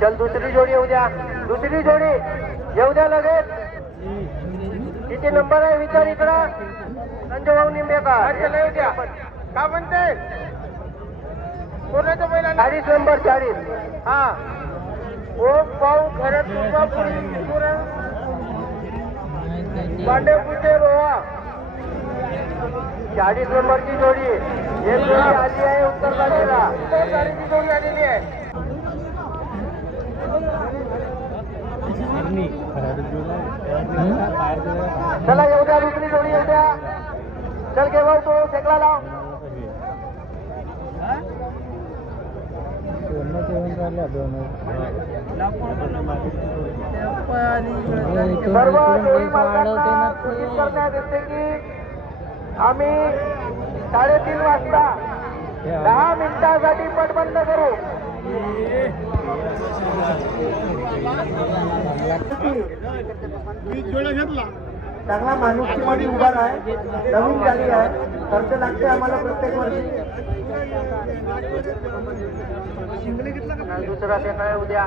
चल दुसरी जोडी येऊ द्या, दुसरी जोडी येऊ द्या लगेच. किती नंबर आहे विचार इकडं. संजय भाऊ निंबेकर येऊ द्या. का म्हणते कोणाचं पहिला 40 नंबर 40. हा ओ पाऊ खरं तुझा पांडे पुढे रोहा 40 नंबरची जोडी. एक जोडी आली आहे उत्तर बाजूला. गाडीची जोडी आलेली आहे. चला येऊ द्या दुसरी जोडी येऊ द्या. चल घे भाऊ तो शेकला लाव. सर्व जोडी मालकांना सूचित करण्यात येते की आम्ही 3:30 वाजता 10 मिनिटांसाठी पट बंद करू. चांगला माणूस मध्ये उभा आहे. नवीन गाडी आहे. खर्च लागते आम्हाला प्रत्येक वर्षी. दुसरा शेकडे उद्या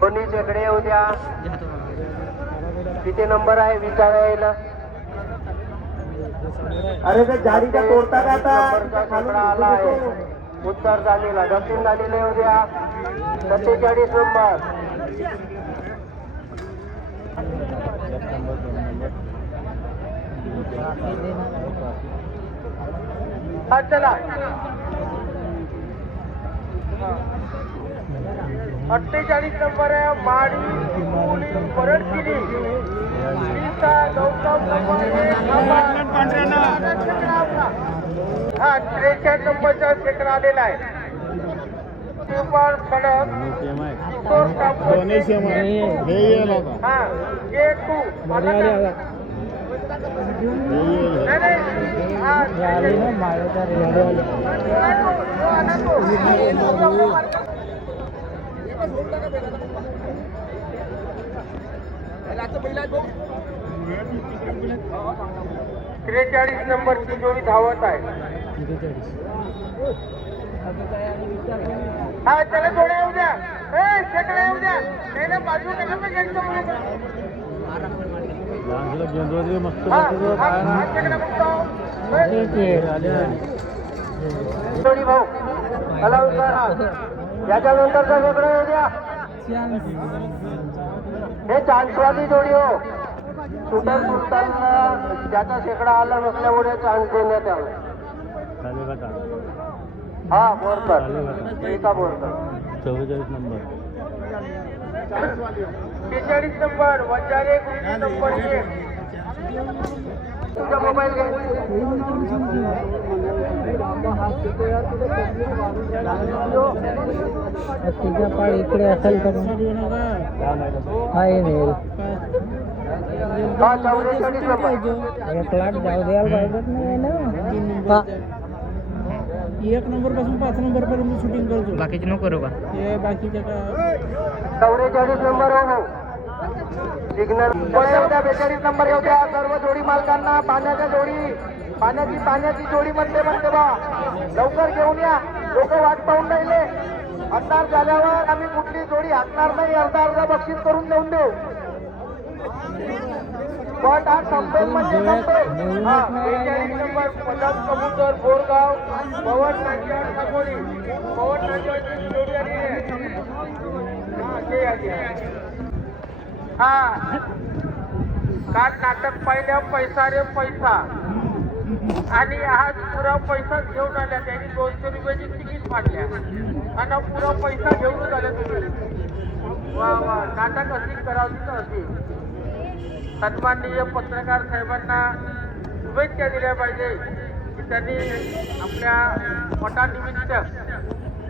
कोणी शेकडे उद्या. किती नंबर आहे विचारायला. अरे ते जाडीच्या तोडता का आता शेकडा आला आहे. उत्तर झालेला दक्षिण झालेले उद्या 47 नंबर. हा चला 48 नंबर आहे माडी परडगिरी. गौतम हा 63 नंबरचा शेकडा आलेला आहे. हा J2 43 नंबरची जोडी धावत आहे. हा चला जोड्या येऊ द्या. शेकडा येऊ द्या. नाही बाजू जोडी भाऊ मला याच्यानंतरचा शेकडा येऊ द्या. हे चान्सवाली जोडी हो. सुटल सुटताना ज्याचा शेकडा आला नसल्यामुळे चान्स देण्यात आला. हा Borkar Borkar 44 number 46 number Wanjare number 1. तुझा मोबाईल घे. तिच्या पाळ इकडे असेल तर आहे नाही. हा 44 नंबर 1 लाख जाऊ द्यायला पाहिजेत नाही ना. 1 नंबर पासून 5 नंबर पर्यंत शूटिंग करतो. बाकीचे नको करू का. हे बाकीचे का 44 नंबर हो सिग्नल 42 नंबर येऊ द्या. सर्व जोडी मालकांना पाण्याची जोडी म्हणते बा. लवकर घेऊन या. लोक वाट पाहून राहिले. अंधार झाल्यावर आम्ही कुठली जोडी हाकणार नाही. अर्धा बक्षीस करून देऊन देऊ. पण हा संपेल म्हणजे संपेल. हा 42 नंबर पदक कबूतर बोरगाव पवन नाट्य साकोली. पवन नाट्याची जोडी आली आहे. हा काल नाटक पाहिल्या पैसा रे पैसा आणि आज पुरा पैसा घेऊन आल्या. त्यांनी 200 रुपयाची तिकीट फाडल्या आणि पुरा पैसा घेऊन आल्या. तुम्ही वा वा नाटक अशी करावी तर अशी. सन्माननीय पत्रकार साहेबांना शुभेच्छा दिल्या पाहिजे की त्यांनी आपल्या मठानिमित्त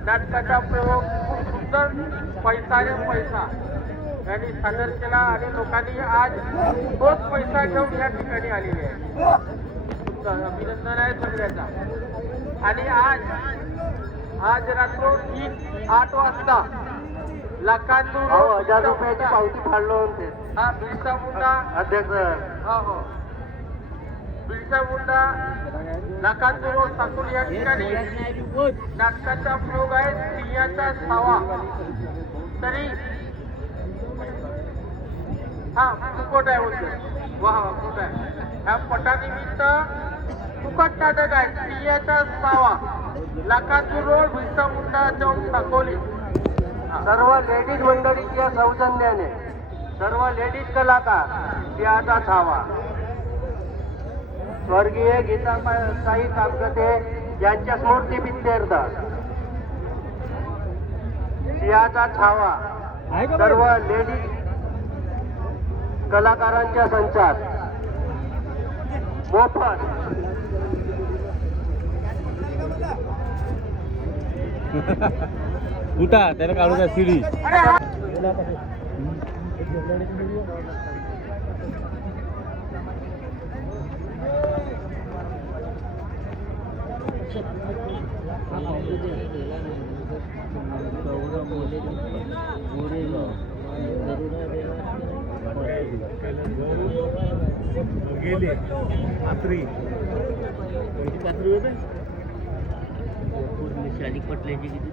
नाटकाचा प्रयोग खूप सुंदर पैसा रे पैसा यांनी सादर केला आणि लोकांनी आज तोच पैसा घेऊन या ठिकाणी आलेले आहे. अभिनंदन आहे सगळ्याचा. आणि आज रात्र 8 वाजता लाखांतून 1000 रुपयाची पावती फाडलो होते. हा बिरसा मुंडा अध्यक्ष. हो बिरसा मुंडा नाकांदूर रोड साकोली या ठिकाणी नाटकाचा प्रयोग आहे सिंहाचा सावा. तरी हा फुकट आहे बोलतो. वा फुकट आहे. ह्या पटानिमित्त फुकट नाटक आहे सिंहाचा सावा. नाकांदूर रोड बिरसा मुंडा चौक साकोली. सर्व लेडीज मंडळीच्या सौजन्याने सर्व लेडीज कलाकार सिंहाचा छावा. स्वर्गीय गीतासाई कामगते यांच्या स्मृती प्रित्यर्थ सिंहाचा छावा सर्व लेडीज कलाकारांच्या संचात मोफत उठा त्याला काढू द्या सीडी. गेली पात्री शाली पटल्याची किती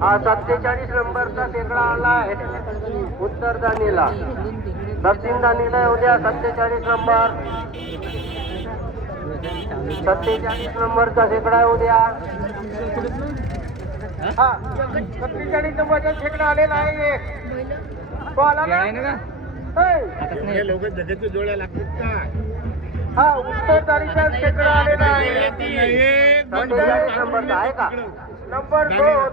हा 47 नंबरचा टेकडा आला आहे उत्तरदानीला. दक्षिणदानीला उद्या 47 नंबर 47 नंबरचा शेकडा आहे उद्या. हा 47 नंबरचा शेकडा आलेला आहे. एक तो आला ना. लोक जगाच्या जोड्या लागतात का? हा उत्तरदानीचा शेकडा आलेला आहे. 47 नंबरचा आहे का? नंबर 2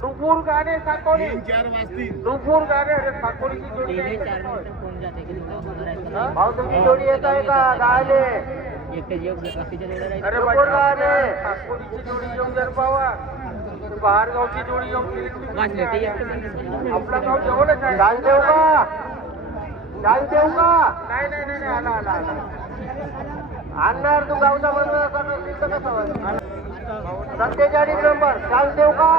दुपूर गाणे साकोली. 4 वाजतील. दुपूर गाणे साकोलीची जोडी आहे. भाऊ तुमची जोडी येत आहे का गायले? अरे दुपूर गाणे साकोलीची जोडी येऊन जर पावा. बाहेर गावची जोडी येऊन गेली. आपला गाव जवळच आहे. चाल देऊ का? चाल देऊ का? नाही नाही नाही नाही, आला आला आला. आणणार तू गावचा म्हणून कसं कसं 47 नंबर चाल देऊ का?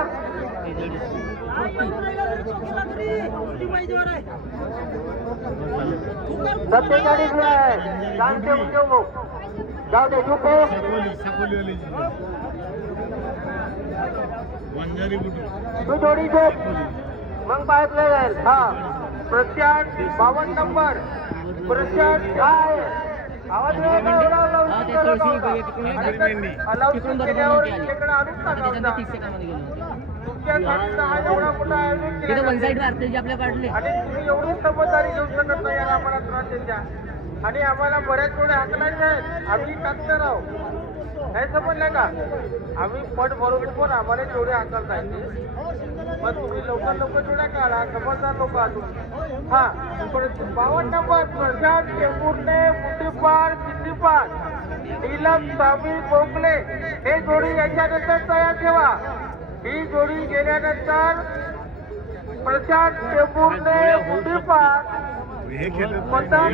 47 नाही चाल देऊ देऊ जाऊ दे चुको. साकोलीवाली वंजारी कुठून तू जोडी झोप मग पाहिजे जाईल. हा प्रशांत 52 नंबर प्रशांत काय आवाज अलाउन्स केल्यावर इकडे आणून टाका. तुमच्यासाठी हा एवढा मोठा आयोजन केला आणि तुम्ही एवढी समजदारी घेऊ शकत नाही यार आम्हाला त्रास द्यायचा. आणि आम्हाला बऱ्याच वेळा हाकलायचे आहेत. आम्ही टाकणार आहोत हे समजलं का? आम्ही पट भरून पण आम्हाला जेवढे हाकलता येते मग तुम्ही लवकर लवकर जोड्या काढा. समजदार लोक तुम्ही. हा 52 नंबर प्रशांत टेंबुर्णे मुठीपार चिंदीपार नीलम स्वामी गोखले हे जोडी याच्यानंतर तयार ठेवा. ही जोडी गेल्यानंतर प्रशांत टेंबुर्णे मुठीपार हे खेळत मतदान